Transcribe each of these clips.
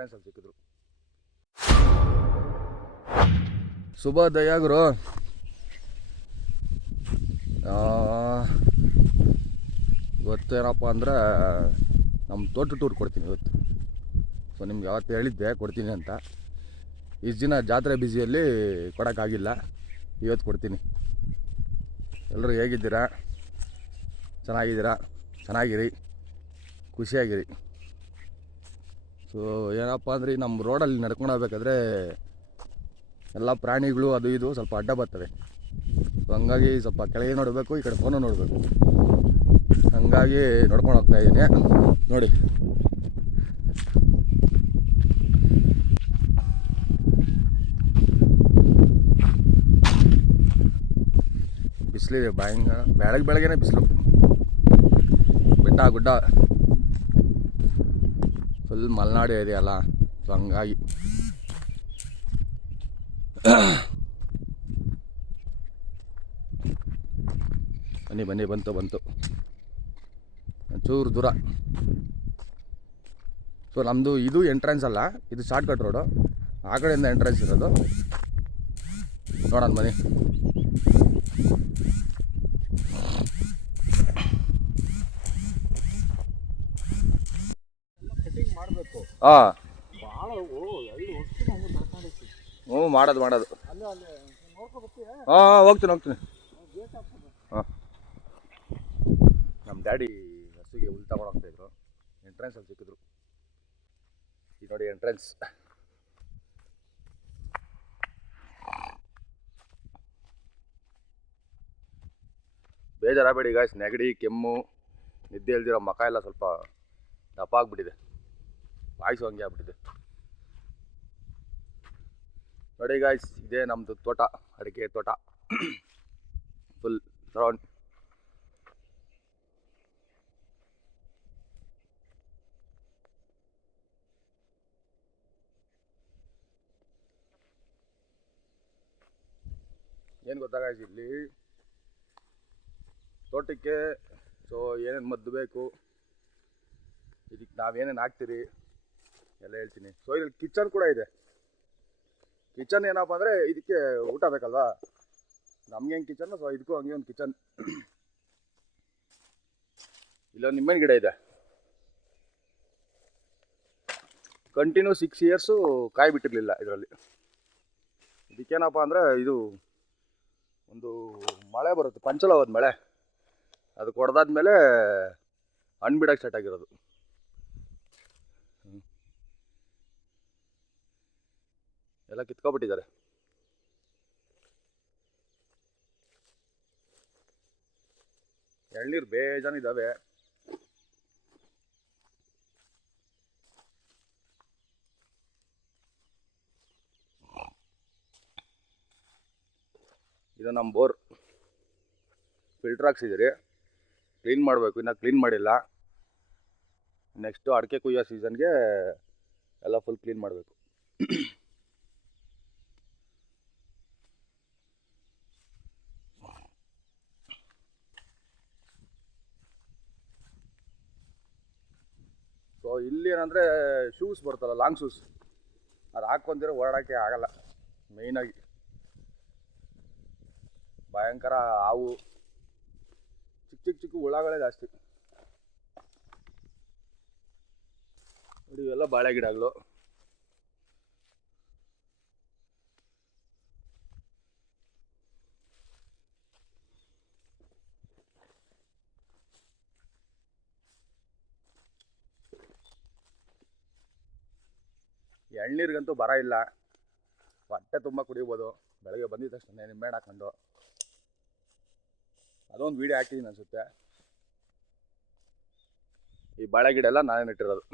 ಎಂಟ್ರೆನ್ಸಲ್ಲಿ ಸಿಕ್ಕಿದ್ರು. ಶುಭೋದಯ ಗುರು. ಇವತ್ತು ಏನಪ್ಪ ಅಂದರೆ ನಮ್ಮ ತೋಟ ಟೂರ್ ಕೊಡ್ತೀನಿ ಇವತ್ತು. ಸೊ ನಿಮ್ಗೆ ಯಾವತ್ತು ಹೇಳಿದ್ದೆ ಕೊಡ್ತೀನಿ ಅಂತ. ಇಷ್ಟು ದಿನ ಜಾತ್ರೆ ಬ್ಯುಸಿಯಲ್ಲಿ ಕೊಡೋಕ್ಕಾಗಿಲ್ಲ, ಇವತ್ತು ಕೊಡ್ತೀನಿ. ಎಲ್ಲರೂ ಹೇಗಿದ್ದೀರಾ? ಚೆನ್ನಾಗಿದ್ದೀರಾ? ಚೆನ್ನಾಗಿರಿ, ಖುಷಿಯಾಗಿರಿ. ಸೊ ಏನಪ್ಪ ಅಂದರೆ ನಮ್ಮ ರೋಡಲ್ಲಿ ನಡ್ಕೊಂಡು ಹೋಗ್ಬೇಕಾದ್ರೆ ಎಲ್ಲ ಪ್ರಾಣಿಗಳು ಅದು ಇದು ಸ್ವಲ್ಪ ಅಡ್ಡ ಬರ್ತವೆ. ಸೊ ಹಂಗಾಗಿ ಸ್ವಲ್ಪ ಕೆಳಗೆ ನೋಡಬೇಕು, ಈ ಕಡೆ ಫೋನು ನೋಡಬೇಕು. ಹಂಗಾಗಿ ನೋಡ್ಕೊಂಡು ಹೋಗ್ತಾಯಿದ್ದೀನಿ. ನೋಡಿ ಬಿಸಿಲಿದೆ ಭಯಂಕರ. ಬೆಳಗ್ಗೆನೇ ಬಿಸಿಲು, ಬೆಟ್ಟ ಗುಡ್ಡ ಫುಲ್ ಮಲೆನಾಡು ಇದೆಯಲ್ಲ. ಸೊ ಹಂಗಾಗಿ ಬನ್ನಿ ಬಂತು ಒಂಚೂರು ದೂರ. ಸೊ ನಮ್ಮದು ಇದು ಎಂಟ್ರೆನ್ಸ್ ಅಲ್ಲ, ಇದು ಶಾರ್ಟ್ ಕಟ್ ರೋಡು. ಆ ಕಡೆಯಿಂದ ಎಂಟ್ರೆನ್ಸ್ ಇರೋದು. ನೋಡೋಣ ಬನ್ನಿ. ಹಾಂ ಹ್ಞೂ ಮಾಡೋದು ಹಾಂ ಹೋಗ್ತೀನಿ. ಹಾಂ ನಮ್ಮ ಡ್ಯಾಡಿ ಹಸುಗೆ ಹುಲ್ ತಗೊಂಡು ಹೋಗ್ತಾಯಿದ್ರು. ಎಂಟ್ರೆನ್ಸಲ್ಲಿ ಸಿಕ್ಕಿದ್ರು. ಈಗ ನೋಡಿ ಎಂಟ್ರೆನ್ಸ್. ಬೇಜಾರಾಗಬೇಡಿ ಗಾಯ್ಸ್, ನೆಗಡಿ ಕೆಮ್ಮು ನಿದ್ದೆ ಇಲ್ದಿರೋ ಮಕ ಎಲ್ಲ ಸ್ವಲ್ಪ ದಪ್ಪ ಆಗಿಬಿಟ್ಟಿದೆ, ವಾಯ್ಸು ಹಂಗೆ ಆಗ್ಬಿಟ್ಟಿದೆ. ನೋಡಿ ಗಾಯ್ಸ್, ಇದೇ ನಮ್ಮದು ತೋಟ, ಅಡಿಕೆ ತೋಟ ಫುಲ್ ಸರೌಂಡ್. ಏನು ಗೊತ್ತಾ ಗಾಯ್ಸ್, ಇಲ್ಲಿ ತೋಟಕ್ಕೆ ಸೊ ಏನೇನು ಮದ್ದು ಬೇಕು, ಇದಕ್ಕೆ ನಾವೇನೇನು ಹಾಕ್ತೀರಿ ಎಲ್ಲ ಹೇಳ್ತೀನಿ. ಸೊ ಇಲ್ಲಿ ಕಿಚನ್ ಕೂಡ ಇದೆ. ಕಿಚನ್ ಏನಪ್ಪ ಅಂದರೆ ಇದಕ್ಕೆ ಊಟ ಬೇಕಲ್ವಾ, ನಮ್ಗೆ ಹೆಂಗೆ ಕಿಚನ್, ಸೊ ಇದಕ್ಕೂ ಹಂಗೆ ಒಂದು ಕಿಚನ್. ಇಲ್ಲೊಂದು ನಿಂಬೆಹಣ್ಣು ಗಿಡ ಇದೆ, ಕಂಟಿನ್ಯೂ 6 ಇಯರ್ಸು ಕಾಯಿ ಬಿಟ್ಟಿರಲಿಲ್ಲ ಇದರಲ್ಲಿ. ಇದಕ್ಕೇನಪ್ಪ ಅಂದರೆ ಇದು ಒಂದು ಮಳೆ ಬರುತ್ತೆ, ಪಂಚಲೋಹದ ಮಳೆ, ಅದು ಕೊಡ್ದಾದ್ಮೇಲೆ ಹಣ್ಣು ಬಿಡೋಕ್ಕೆ ಸ್ಟಾರ್ಟ್ ಆಗಿರೋದು. ಎಲ್ಲ ಕಿತ್ಕೊಬಿಟ್ಟಿದ್ದಾರೆ. ಎಳ್ನೀರು ಬೇಜಾನಿದ್ದಾವೆ. ಇದು ನಮ್ಮ ಬೋರ್, ಫಿಲ್ಟರ್ ಹಾಕ್ಸಿದ್ದೀರಿ, ಕ್ಲೀನ್ ಮಾಡಬೇಕು. ಇನ್ನು ಕ್ಲೀನ್ ಮಾಡಿಲ್ಲ. ನೆಕ್ಸ್ಟು ಅಡಿಕೆ ಕುಯ್ಯೋ ಸೀಸನ್ಗೆ ಎಲ್ಲ ಫುಲ್ ಕ್ಲೀನ್ ಮಾಡಬೇಕು. ಸೊ ಇಲ್ಲಿ ಏನಂದರೆ ಶೂಸ್ ಬರ್ತಲ್ಲ, ಲಾಂಗ್ ಶೂಸ್, ಅದು ಹಾಕ್ಕೊಂತಿರೋ ಓಡಾಡೋಕ್ಕೆ ಆಗಲ್ಲ. ಮೇಯ್ನಾಗಿ ಭಯಂಕರ ಹಾವು, ಚಿಕ್ಕ ಹುಳಗಳೇ ಜಾಸ್ತಿ. ನೋಡಿ ಇವೆಲ್ಲ ಬಾಳೆ ಗಿಡಗಳು. ಎಳ್ನೀರಿಗಂತೂ ಬರ ಇಲ್ಲ, ಹೊಟ್ಟೆ ತುಂಬ ಕುಡಿಬೋದು. ಬೆಳಗ್ಗೆ ಬಂದಿದ್ದ ತಕ್ಷಣ ನಿಂಬೆಹಣ್ಣು ಹಾಕೊಂಡು ಅದೊಂದು ವೀಡಿಯೋ ಹಾಕಿದ್ದೀನಿ ಅನಿಸುತ್ತೆ. ಈ ಬಾಳೆ ಗಿಡ ಎಲ್ಲ ನಾನೇ ನೆಟ್ಟಿರೋದು.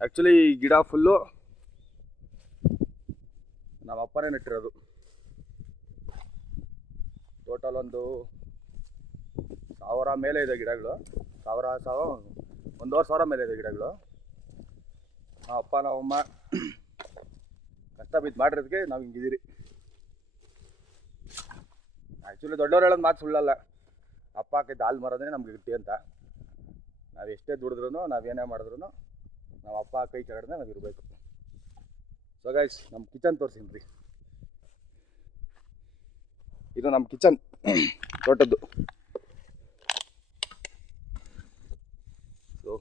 ಆ್ಯಕ್ಚುಲಿ ಈ ಗಿಡ ಫುಲ್ಲು ನಮ್ಮ ಅಪ್ಪನೇ ನೆಟ್ಟಿರೋದು. ಟೋಟಲ್ ಒಂದು 1000 ಮೇಲೆ ಇದೆ ಗಿಡಗಳು. 1,500 ಮೇಲೆ ಇದೆ ಗಿಡಗಳು. ನಮ್ಮ ಅಪ್ಪ ನಮ್ಮಮ್ಮ ಕಷ್ಟ ಬಿದ್ದು ಮಾಡಿರೋದಕ್ಕೆ ನಾವು ಹಿಂಗಿದ್ದೀರಿ. ಆ್ಯಕ್ಚುಲಿ ದೊಡ್ಡವ್ರು ಹೇಳೋದು ಮಾತು ಸುಳ್ಳಲ್ಲ, ಅಪ್ಪ ಹಾಕಿದ್ದ ಹಾಲು ಮರದೇ ನಮ್ಗೆ ಗಟ್ಟಿ ಅಂತ. ನಾವು ಎಷ್ಟೇ ದುಡಿದ್ರೂ ನಾವೇನೇ ಮಾಡಿದ್ರು ನಾವು ಅಪ್ಪ ಕೈ ಕೆಳಗಡೆ ನಾವು ಇರಬೇಕು. ಸೊ ಗೈಸ್, ನಮ್ಮ ಕಿಚನ್ ತೋರಿಸ್ತೀನಿ ರೀ. ಇದು ನಮ್ಮ ಕಿಚನ್ ದೊಡ್ಡದ್ದು. ಸೊ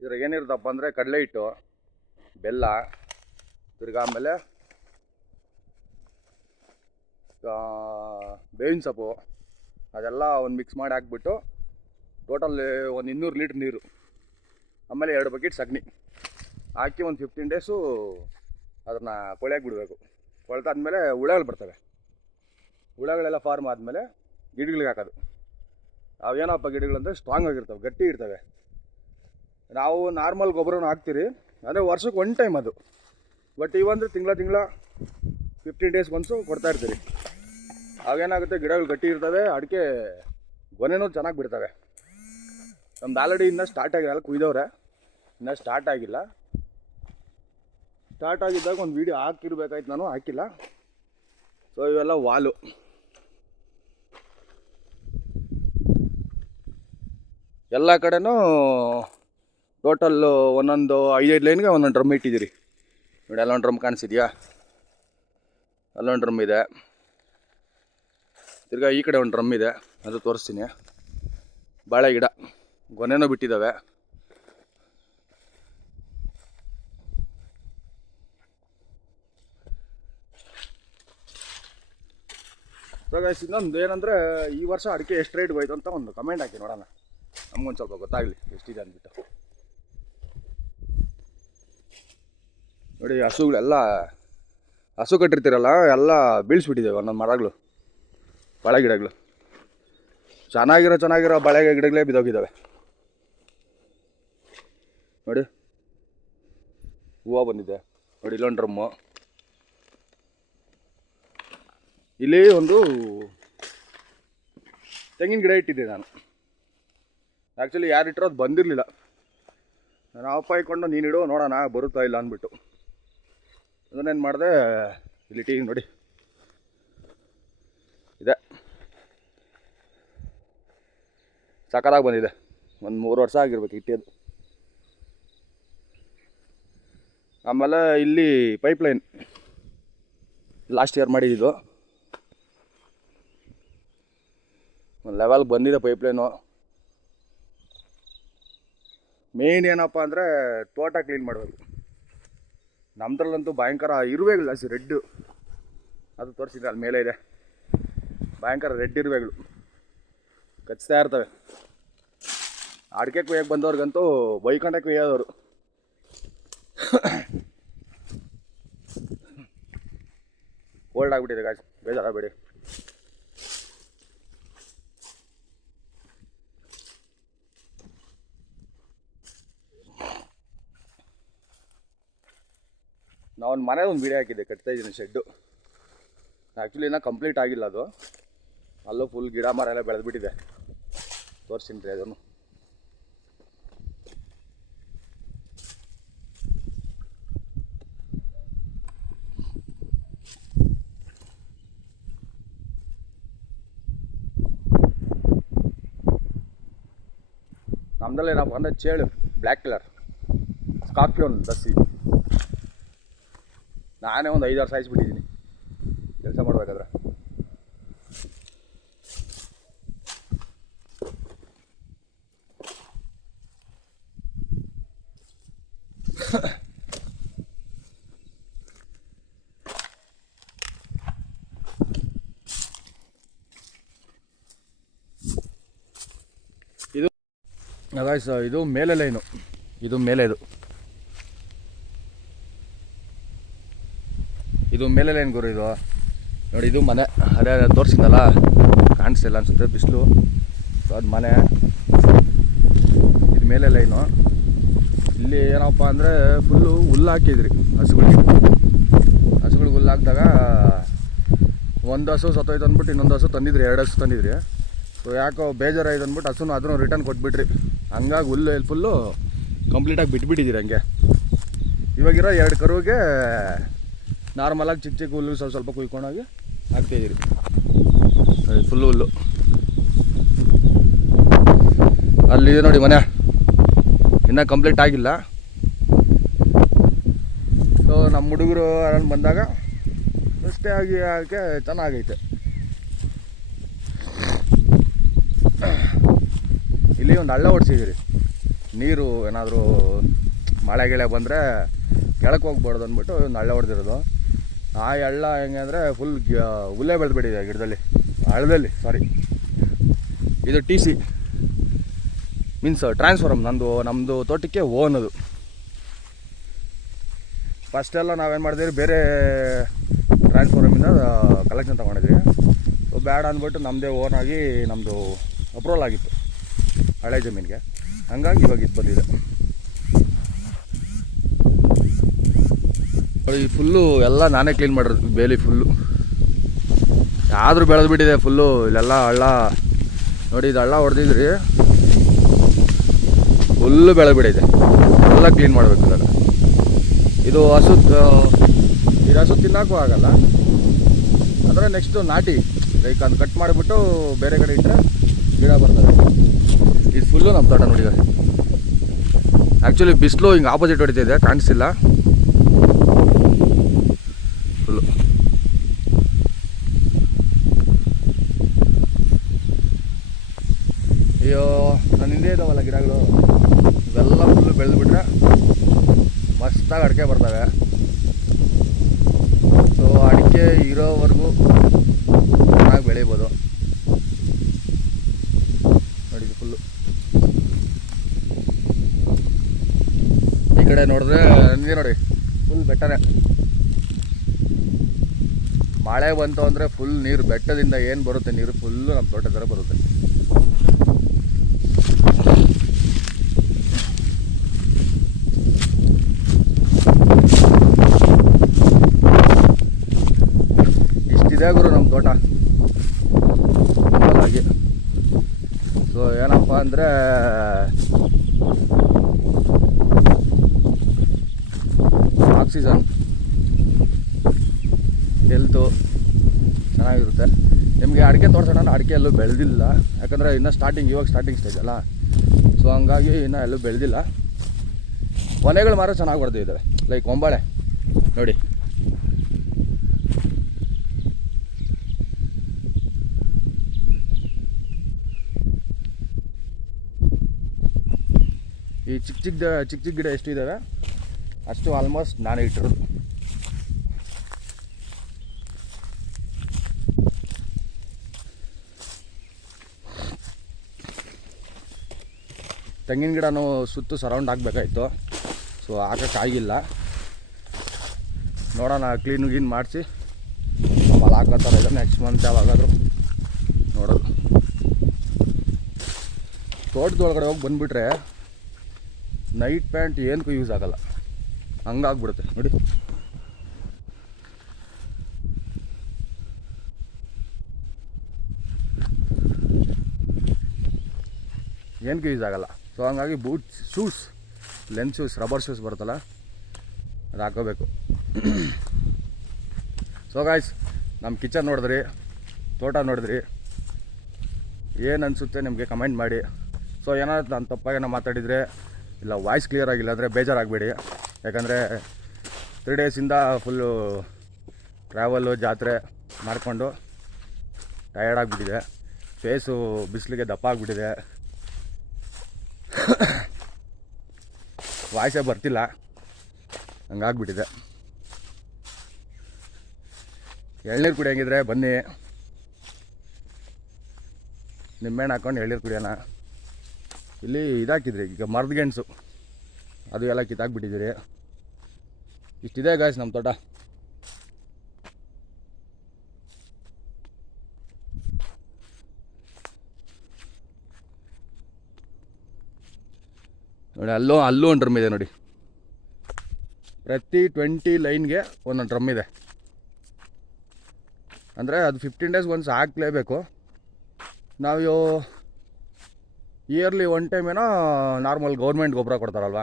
ಇದ್ರಾಗ ಏನಿರುತ್ತಪ್ಪ ಅಂದರೆ ಕಡಲೆ ಹಿಟ್ಟು, ಬೆಲ್ಲ, ತಿರ್ಗಾ ಆಮೇಲೆ ಬೇವಿನ ಸೊಪ್ಪು ಅದೆಲ್ಲ ಒಂದು ಮಿಕ್ಸ್ ಮಾಡಿ ಹಾಕ್ಬಿಟ್ಟು ಟೋಟಲ್ ಒಂದು 200 ಲೀಟ್ರ್ ನೀರು, ಆಮೇಲೆ 2 ಬಕೆಟ್ ಸಗಣಿ ಹಾಕಿ ಒಂದು 15 ಡೇಸು ಅದನ್ನು ಕೊಳೆಯಾಗಿ ಬಿಡಬೇಕು. ಕೊಳೆತಾದ್ಮೇಲೆ ಹುಳಗಳು ಬರ್ತವೆ. ಹುಳಗಳೆಲ್ಲ ಫಾರ್ಮ್ ಆದಮೇಲೆ ಗಿಡಗಳಿಗೆ ಹಾಕೋದು. ಅವೇನಪ್ಪ ಗಿಡಗಳಂದರೆ ಸ್ಟ್ರಾಂಗ್ ಆಗಿರ್ತವೆ, ಗಟ್ಟಿ ಇರ್ತವೆ. ನಾವು ನಾರ್ಮಲ್ ಗೊಬ್ಬರನ ಹಾಕ್ತೀರಿ, ಅಂದರೆ ವರ್ಷಕ್ಕೆ 1 ಟೈಮ್ ಅದು. ಬಟ್ ಇವಂದರೆ ತಿಂಗಳ 15 ಡೇಸ್ಗೆ ಒಂದ್ಸು ಕೊಡ್ತಾಯಿರ್ತೀರಿ. ಅವಾಗೇನಾಗುತ್ತೆ, ಗಿಡಗಳು ಗಟ್ಟಿ ಇರ್ತವೆ, ಅಡಿಕೆ ಗೊನೆನೂ ಚೆನ್ನಾಗಿ ಬಿಡ್ತವೆ. ನಮ್ದು ಆಲ್ರೆಡಿ ಇನ್ನೂ ಸ್ಟಾರ್ಟ್ ಆಗಿರಲ್ಲ, ಕುಯ್ದವ್ರೆ, ಇನ್ನೂ ಸ್ಟಾರ್ಟ್ ಆಗಿಲ್ಲ. ಸ್ಟಾರ್ಟ್ ಆಗಿದ್ದಾಗ ಒಂದು ವೀಡಿಯೋ ಹಾಕಿರ್ಬೇಕಾಯ್ತು, ನಾನು ಹಾಕಿಲ್ಲ. ಸೊ ಇವೆಲ್ಲ ವಾಲು. ಎಲ್ಲ ಕಡೆನೂ ಟೋಟಲ್ಲು ಒಂದೊಂದು 5-5 ಲೈನ್ಗೆ ಒಂದೊಂದು ಡ್ರಮ್ ಇಟ್ಟಿದ್ದೀರಿ ನೋಡಿ. ಅಲ್ಲೊಂದು ಡ್ರಮ್ ಕಾಣಿಸಿದ್ಯಾ, ಅಲ್ಲೊಂದು ಡ್ರಮ್ ಇದೆ. ತಿರ್ಗಾ ಈ ಕಡೆ ಒಂದು ಡ್ರಮ್ ಇದೆ, ಅದು ತೋರಿಸ್ತೀನಿ. ಬಾಳೆ ಗಿಡ ಗೊನೆನೂ ಬಿಟ್ಟಿದ್ದಾವೆ. ಸೊ ಗೈಸ್, ಇನ್ನೊಂದು ಏನಂದರೆ, ಈ ವರ್ಷ ಅಡಿಕೆ ಎಷ್ಟು ರೇಟ್ಗೆ ಹೋಯ್ತು ಅಂತ ಒಂದು ಕಮೆಂಟ್ ಹಾಕಿ ನೋಡೋಣ, ನಮಗೊಂದು ಸ್ವಲ್ಪ ಗೊತ್ತಾಗಲಿ ಎಷ್ಟಿದೆ ಅಂದ್ಬಿಟ್ಟು. ನೋಡಿ, ಹಸುಗಳೆಲ್ಲ ಹಸು ಕಟ್ಟಿರ್ತೀರಲ್ಲ, ಎಲ್ಲ ಬೀಳಿಸ್ಬಿಟ್ಟಿದ್ದೇವೆ ಒಂದೊಂದು ಮರಗಳು, ಬಾಳೆ ಗಿಡಗಳು. ಚೆನ್ನಾಗಿರೋ ಬಾಳೆ ಗಿಡಗಳೇ ಬಿದ್ದೋಗಿದ್ದಾವೆ ನೋಡಿ. ಹೂವು ಬಂದಿದೆ ನೋಡಿ. ಇಲ್ಲೊಂದು ಡ್ರಮ್ಮು, ಇಲ್ಲಿ ಒಂದು ತೆಂಗಿನ ಗಿಡ ಇಟ್ಟಿದ್ದೆ ನಾನು. ಆ್ಯಕ್ಚುಲಿ ಯಾರು ಇಟ್ಟರೋ ಅದು ಬಂದಿರಲಿಲ್ಲ. ನಾನು ಅಪ್ಪ ಇಟ್ಕೊಂಡು ನೀನು ಇಡು ನೋಡೋಣ ಬರುತ್ತಾ ಇಲ್ಲ ಅಂದ್ಬಿಟ್ಟು ಅದನ್ನೇನು ಮಾಡಿದೆ, ಇಲ್ಲಿ ಟೀ ನೋಡಿ ಇದೆ, ಸಕ್ಕತ್ತಾಗಿ ಬಂದಿದೆ. ಒಂದು 3 ವರ್ಷ ಆಗಿರ್ಬೇಕು ಇಟ್ಟಿದ್ದು. ಆಮೇಲೆ ಇಲ್ಲಿ ಪೈಪ್ಲೈನ್ ಲಾಸ್ಟ್ ಇಯರ್ ಮಾಡಿದ್ದು, ಒಂದು ಲೆವೆಲ್ ಬಂದಿದೆ ಪೈಪ್ಲೈನು. ಮೇನ್ ಏನಪ್ಪ ಅಂದರೆ ತೋಟ ಕ್ಲೀನ್ ಮಾಡಬೇಕು. ನಮ್ಮದ್ರಲ್ಲಂತೂ ಭಯಂಕರ ಇರುವೆಗಳು ಜಾಸ್ತಿ, ರೆಡ್ಡು. ಅದು ತೋರಿಸಿದ್ರೆ ಅಲ್ಲಿ ಮೇಲೆ ಇದೆ, ಭಯಂಕರ ರೆಡ್ ಇರುವೆಗಳು ಕಚ್ತಾ ಇರ್ತವೆ. ಅಡಿಕೆ ಕೊಯ್ಯಕ್ಕೆ ಬಂದವ್ರಿಗಂತೂ ಬೈಕೊಂಡೆ ಕೊಯ್ಯೋದವರು. ಕೋಲ್ಡ್ ಆಗಿಬಿಟ್ಟಿದೆ ಗಾಯ್ಸ್, ಬೇಜಾರಾಗಬೇಡಿ. ನಾವೊಂದು ಮನೆ ಒಂದು ವೀಡಿಯೋ ಹಾಕಿದ್ದೆ, ಕಟ್ತಾ ಇದ್ದೀನಿ ಶೆಡ್ಡು. ಆ್ಯಕ್ಚುಲಿ ಇನ್ನೂ ಕಂಪ್ಲೀಟ್ ಆಗಿಲ್ಲ ಅದು. ಅಲ್ಲೂ ಫುಲ್ ಗಿಡ ಮರ ಎಲ್ಲ ಬೆಳೆದ್ಬಿಟ್ಟಿದೆ, ತೋರಿಸ್ತೀನಿ ರೀ ಅದನ್ನು. ನಮ್ಮದಲ್ಲಿ ಏನಪ್ಪ ಅಂದರೆ ಚೇಳು, ಬ್ಲ್ಯಾಕ್ ಕಲರ್ ಸ್ಕಾರ್ಪಿಯೋನ್ ದಸಿ. ನಾನೇ ಒಂದು 5-6 ಸಾಯಿಸ್ಬಿಟ್ಟಿದ್ದೀನಿ ಕೆಲಸ ಮಾಡಬೇಕಾದ್ರೆ. ಇದು ಗಾಯ್ಸ್, ಇದು ಮೇಲೆ ಲೈನು, ಇದು ಮೇಲೆದು, ಇದು ಮೇಲೆ ಲೈನ್ ಗುರು. ಇದು ನೋಡಿ, ಇದು ಮನೆ. ಅದೇ ತೋರಿಸಿದ್ದಲ್ಲ, ಕಾಣಿಸ್ತಿಲ್ಲ ಅನ್ಸುತ್ತೆ ಬಿಸಿಲು. ಅದು ಮನೆ, ಇದು ಮೇಲೆ ಲೈನು. ಇಲ್ಲಿ ಏನಪ್ಪ ಅಂದರೆ ಫುಲ್ಲು ಹುಲ್ಲು ಹಾಕಿದ್ರಿ ಹಸುಗಳಿಗೆ. ಹಸುಗಳಿಗೆ ಹುಲ್ಲು ಹಾಕಿದಾಗ ಒಂದು ಹಸು ಸತ್ತೋಯ್ತು ಅಂದ್ಬಿಟ್ಟು ಇನ್ನೊಂದು ಹಸು ತಂದಿದ್ರಿ, 2 ಹಸು ತಂದಿದ್ರಿ. ಸೊ ಯಾಕೋ ಬೇಜಾರಾಯ್ತು ಅಂದ್ಬಿಟ್ಟು ಹಸುನು ಅದನ್ನು ರಿಟರ್ನ್ ಕೊಟ್ಬಿಟ್ರಿ. ಹಂಗಾಗಿ ಹುಲ್ಲು ಫುಲ್ಲು ಕಂಪ್ಲೀಟಾಗಿ ಬಿಟ್ಬಿಟ್ಟಿದ್ದೀರಿ ಹಂಗೆ. ಇವಾಗಿರೋ 2 ಕರುವಿಗೆ ನಾರ್ಮಲಾಗಿ ಚಿಕ್ಕ ಚಿಕ್ಕ ಹುಲ್ಲು ಸ್ವಲ್ಪ ಕುಯ್ಕೊಂಡೋಗಿ ಹಾಕ್ತಾಯಿದ್ದೀರಿ. ಫುಲ್ಲು ಹುಲ್ಲು ಅಲ್ಲಿದೆ ನೋಡಿ ಮನೆ, ಇನ್ನೂ ಕಂಪ್ಲೀಟ್ ಆಗಿಲ್ಲ. ಸೊ ನಮ್ಮ ಹುಡುಗರು ಅಲ್ಲಿ ಬಂದಾಗ ಅಷ್ಟೇ ಆಗಿ ಆಕೆ ಚೆನ್ನಾಗೈತೆ. ಇಲ್ಲಿ ಒಂದು ಹಳ್ಳ ಓಡಿಸಿದ್ದೀರಿ. ನೀರು ಏನಾದರೂ ಮಳೆ ಗಿಳೆ ಬಂದರೆ ಕೆಳಕ್ಕೆ ಹೋಗ್ಬಾರ್ದು ಅಂದ್ಬಿಟ್ಟು ಒಂದು ಹಳ್ಳ ಹೊಡೆದಿರೋದು. ಆ ಹಳ್ಳ ಹೆಂಗೆ ಅಂದರೆ ಫುಲ್ ಹುಲ್ಲೇ ಬೆಳೆದ್ಬಿಟ್ಟಿದೆ ಗಿಡದಲ್ಲಿ, ಹಳ್ಳದಲ್ಲಿ. ಸಾರಿ, ಇದು TC ಮೀನ್ಸ್ ಟ್ರಾನ್ಸ್ಫಾರಮ್. ನಮ್ಮದು ತೋಟಕ್ಕೆ ಓನದು. ಫಸ್ಟೆಲ್ಲ ನಾವೇನು ಮಾಡಿದ್ವಿ, ಬೇರೆ ಟ್ರಾನ್ಸ್ಫಾರಮಿಂದ ಕಲೆಕ್ಷನ್ ತೊಗೊಂಡಿದ್ವಿ. ಸೊ ಬೇಡ ಅಂದ್ಬಿಟ್ಟು ನಮ್ಮದೇ ಓನಾಗಿ ನಮ್ಮದು ಅಪ್ರೂವಲ್ ಆಗಿತ್ತು ಹಳೆ ಜಮೀನಿಗೆ. ಹಂಗಾಗಿ ಇವಾಗ ಇದು ಬಂದಿದೆ. ಈ ಫುಲ್ಲು ಎಲ್ಲ ನಾನೇ ಕ್ಲೀನ್ ಮಾಡಿರೋದು. ಬೇಲಿ ಫುಲ್ಲು ಆದರೂ ಬೆಳೆದ್ಬಿಟ್ಟಿದೆ ಫುಲ್ಲು. ಇಲ್ಲೆಲ್ಲ ಹಳ್ಳ ನೋಡಿ, ಇದು ಹಳ್ಳ ಹೊಡೆದಿದ್ರಿ ಫುಲ್ಲು ಬೆಳೆದ್ಬಿಟ್ಟಿದೆ. ಎಲ್ಲ ಕ್ಲೀನ್ ಮಾಡಬೇಕು ಇವಾಗ. ಇದು ಹಸು ತಿನ್ನೋಕ್ಕೂ ಆಗಲ್ಲ. ಅಂದರೆ ನೆಕ್ಸ್ಟು ನಾಟಿ ಲೈಕ್ ಅದು ಕಟ್ ಮಾಡಿಬಿಟ್ಟು ಬೇರೆ ಕಡೆ ಇಟ್ಟರೆ ಗಿಡ ಬರ್ತದೆ. ಇದು ಫುಲ್ಲು ನಮ್ಮ ತೋಟ ನೋಡಿ. ಆ್ಯಕ್ಚುಲಿ ಬಿಸಿಲು ಹಿಂಗೆ ಆಪೋಸಿಟ್ ಹೊಡಿತಿದೆ, ಕಾಣಿಸ್ತಿಲ್ಲ ಫುಲ್ಲು. ಅಯ್ಯೋ, ನನ್ನ ಹಿಂದೆ ಇದ್ದಾವಲ್ಲ ಗಿಡಗಳು, ಇವೆಲ್ಲ ಫುಲ್ಲು ಬೆಳೆದ್ಬಿಟ್ರೆ ಮಸ್ತಾಗಿ ಅಡಿಕೆ ಬರ್ತವೆ. ಸೊ ಅಡಿಕೆ ಇರೋವರೆಗೂ ಚೆನ್ನಾಗಿ ಬೆಳಿಬೋದು ನೋಡಿ. ಇದು ಫುಲ್ಲು ಈ ಕಡೆ ನೋಡಿದ್ರೆ ನನಗೆ ನೋಡಿ ಫುಲ್ ಬೆಟ್ಟನೇ. ಮಳೆ ಬಂತು ಅಂದರೆ ಫುಲ್ ನೀರು ಬೆಟ್ಟದಿಂದ ಏನು ಬರುತ್ತೆ ನೀರು ಫುಲ್ಲು ನಮ್ಮ ತೋಟ ಥರ ಬರುತ್ತೆ. ಇಷ್ಟಿದೆ ಗುರು ನಮ್ಮ ತೋಟ ಹಾಗೆ. ಸೊ ಏನಪ್ಪ ಅಂದರೆ ಆಕ್ಸಿಜನ್, ಹೆಲ್ತು ಚೆನ್ನಾಗಿರುತ್ತೆ. ನಿಮಗೆ ಅಡಿಕೆ ತೋರಿಸೋಣ, ಅಡಿಕೆ ಎಲ್ಲೂ ಬೆಳೆದಿಲ್ಲ. ಯಾಕಂದರೆ ಇನ್ನೂ ಇವಾಗ ಸ್ಟಾರ್ಟಿಂಗ್ ಸ್ಟೇಜ್ ಅಲ್ಲ. ಸೊ ಹಂಗಾಗಿ ಇನ್ನೂ ಎಲ್ಲೂ ಬೆಳೆದಿಲ್ಲ. ಕೊನೆಗಳು ಮಾತ್ರ ಚೆನ್ನಾಗಿ ಬರ್ತಿದ್ದಾವೆ. ಲೈಕ್ ಒಂಬಾಳೆ ನೋಡಿ, ಈ ಚಿಕ್ಕ ಗಿಡ ಎಷ್ಟು ಇದ್ದಾವೆ ಅಷ್ಟು ಆಲ್ಮೋಸ್ಟ್ ನಾನೇ ಇಟ್ಟಿರೋದು. ತೆಂಗಿನ ಗಿಡನೂ ಸುತ್ತು ಸರೌಂಡ್ ಆಗಬೇಕಾಯ್ತು. ಸೊ ಹಾಕೋಕ್ಕಾಗಿಲ್ಲ. ನೋಡೋಣ, ಕ್ಲೀನ್ ಮಾಡಿಸಿ ಆಮೇಲೆ ಹಾಕೋತಾರೆ. ಇದೆ ನೆಕ್ಸ್ಟ್ ಮಂತ್ ಯಾವಾಗಾದರೂ ನೋಡೋದು. ತೋಟದೊಳಗಡೆ ಹೋಗಿ ಬಂದುಬಿಟ್ರೆ ನೈಟ್ ಪ್ಯಾಂಟ್ ಏನಕ್ಕೂ ಯೂಸ್ ಆಗೋಲ್ಲ, ಹಂಗಾಗ್ಬಿಡುತ್ತೆ ನೋಡಿ. ಏನಕ್ಕೂ ಯೂಸ್ ಆಗೋಲ್ಲ. ಸೊ ಹಂಗಾಗಿ boots, shoes, lens shoes, rubber shoes ಬರುತ್ತಲ್ಲ, ಅದು ಹಾಕೋಬೇಕು. ಸೊ ಗಾಯ್ಸ್, ನಮ್ಮ ಕಿಚನ್ ನೋಡಿದ್ರಿ, ತೋಟ ನೋಡಿದ್ರಿ, ಏನು ಅನಿಸುತ್ತೆ ನಿಮಗೆ ಕಮೆಂಟ್ ಮಾಡಿ. ಸೊ ಏನಾದ್ರು ನಾನು ತಪ್ಪಾಗೇನೋ ಮಾತಾಡಿದರೆ ಇಲ್ಲ ವಾಯ್ಸ್ ಕ್ಲಿಯರ್ ಆಗಿಲ್ಲ ಅಂದರೆ ಬೇಜಾರಾಗಬೇಡಿ. ಯಾಕಂದರೆ 3 ಡೇಸಿಂದ ಫುಲ್ಲು ಟ್ರಾವೆಲ್ಲು ಜಾತ್ರೆ ಮಾಡಿಕೊಂಡು ಟಯರ್ಡ್ ಆಗಿಬಿಟ್ಟಿದೆ. ಫೇಸು ಬಿಸಿಲಿಗೆ ದಪ್ಪ ಆಗಿಬಿಟ್ಟಿದೆ, ವಾಯ್ಸೇ ಬರ್ತಿಲ್ಲ, ಹಂಗಾಗ್ಬಿಟ್ಟಿದೆ. ಎಳ್ನೀರು ಕುಡಿಯೋಂಗಿದ್ರೆ ಬನ್ನಿ, ನಿಂಬೆಹಣ್ಣು ಹಾಕ್ಕೊಂಡು ಎಳ್ನೀರು ಕುಡಿಯೋಣ. ಇಲ್ಲಿ ಇದಾಕಿದ್ರಿ ಈಗ ಮರದ ಗೆಣಸು, ಅದು ಎಲ್ಲ ಕಿತ್ತಾಕ್ಬಿಟ್ಟಿದ್ದೀರಿ. ಇಷ್ಟಿದೆ ಗಾಯ್ಸ್ ನಮ್ಮ ತೋಟ. ನೋಡಿ, ಅಲ್ಲೂ ಒಂದು ಡ್ರಮ್ ಇದೆ ನೋಡಿ. ಪ್ರತಿ 20 ಲೈನ್ಗೆ ಒಂದೊಂದು ಡ್ರಮ್ ಇದೆ. ಅಂದರೆ ಅದು 15 ಡೇಸ್ ಒನ್ಸ್ ಹಾಕಲೇಬೇಕು. ನಾವು ಇಯರ್ಲಿ ಒನ್ ಟೈಮ್ ಏನೋ ನಾರ್ಮಲ್ ಗೌರ್ಮೆಂಟ್ ಗೊಬ್ಬರ ಕೊಡ್ತಾರಲ್ವ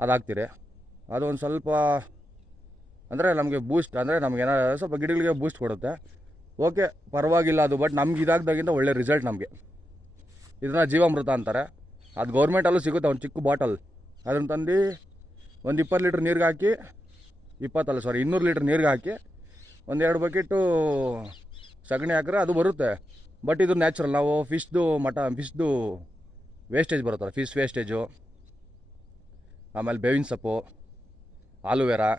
ಅದು ಹಾಕ್ತೀರಿ. ಅದು ಒಂದು ಸ್ವಲ್ಪ ಅಂದರೆ ನಮಗೆ ಬೂಸ್ಟ್, ಅಂದರೆ ನಮಗೇನೋ ಸ್ವಲ್ಪ ಗಿಡಗಳಿಗೆ ಬೂಸ್ಟ್ ಕೊಡುತ್ತೆ. ಓಕೆ, ಪರವಾಗಿಲ್ಲ ಅದು. ಬಟ್ ನಮ್ಗೆ ಇದಾಗ್ದಾಗಿಂದ ಒಳ್ಳೆ ರಿಸಲ್ಟ್ ನಮಗೆ. ಇದನ್ನು ಜೀವಾಮೃತ ಅಂತಾರೆ. ಅದು ಗೌರ್ಮೆಂಟಲ್ಲೂ ಸಿಗುತ್ತೆ, ಒಂದು ಚಿಕ್ಕ ಬಾಟಲ್. ಅದನ್ನು ತಂದು ಒಂದು 20 ಲೀಟ್ರ್ ನೀರಿಗೆ ಹಾಕಿ, 200 ಲೀಟ್ರ್ ನೀರಿಗೆ ಹಾಕಿ ಒಂದು 2 ಬಕೆಟು ಸಗಣಿ ಹಾಕಿದ್ರೆ ಅದು ಬರುತ್ತೆ. ಬಟ್ ಇದು ನ್ಯಾಚುರಲ್. ನಾವು ಫಿಶ್ದು ವೇಸ್ಟೇಜ್ ಬರುತ್ತಲ್ಲ, ಫಿಶ್ ವೇಸ್ಟೇಜು, ಆಮೇಲೆ ಬೇವಿನ ಸೊಪ್ಪು, ಆಲೂವೆರಾ,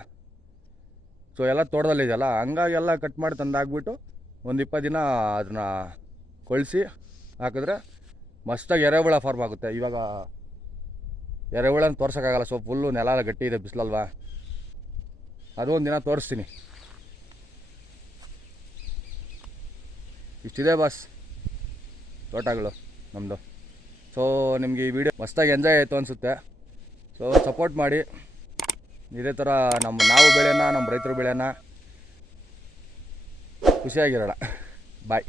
ಸೊ ಎಲ್ಲ ತೋಟದಲ್ಲಿದೆಯಲ್ಲ, ಹಂಗಾಗಿ ಎಲ್ಲ ಕಟ್ ಮಾಡಿ ತಂದಾಕ್ಬಿಟ್ಟು ಒಂದು 20 ದಿನ ಅದನ್ನು ಕೊಳಿಸಿ ಹಾಕಿದ್ರೆ ಮಸ್ತಾಗಿ ಎರೆಹುಳ ಫಾರ್ಮ್ ಆಗುತ್ತೆ. ಇವಾಗ ಎರೆಹುಳನ ತೋರ್ಸೋಕ್ಕಾಗಲ್ಲ, ಸೊ ಫುಲ್ಲು ನೆಲ ಎಲ್ಲ ಗಟ್ಟಿ ಇದೆ, ಬಿಸಿಲಲ್ವಾ. ಅದು ಒಂದು ದಿನ ತೋರಿಸ್ತೀನಿ. ಇಷ್ಟಿದೆ ಬಾಸ್ ತೋಟಗಳು ನಮ್ಮದು. ಸೊ ನಿಮಗೆ ಈ ವಿಡಿಯೋ ಮಸ್ತಾಗಿ ಎಂಜಾಯ್ ಆಯಿತು ಅನಿಸುತ್ತೆ. ಸೊ ಸಪೋರ್ಟ್ ಮಾಡಿ. ಇದೇ ಥರ ನಾವು ಬೆಳೆಯೋಣ, ನಮ್ಮ ರೈತರು ಬೆಳೆಯೋಣ, ಖುಷಿಯಾಗಿರೋಣ. ಬಾಯ್.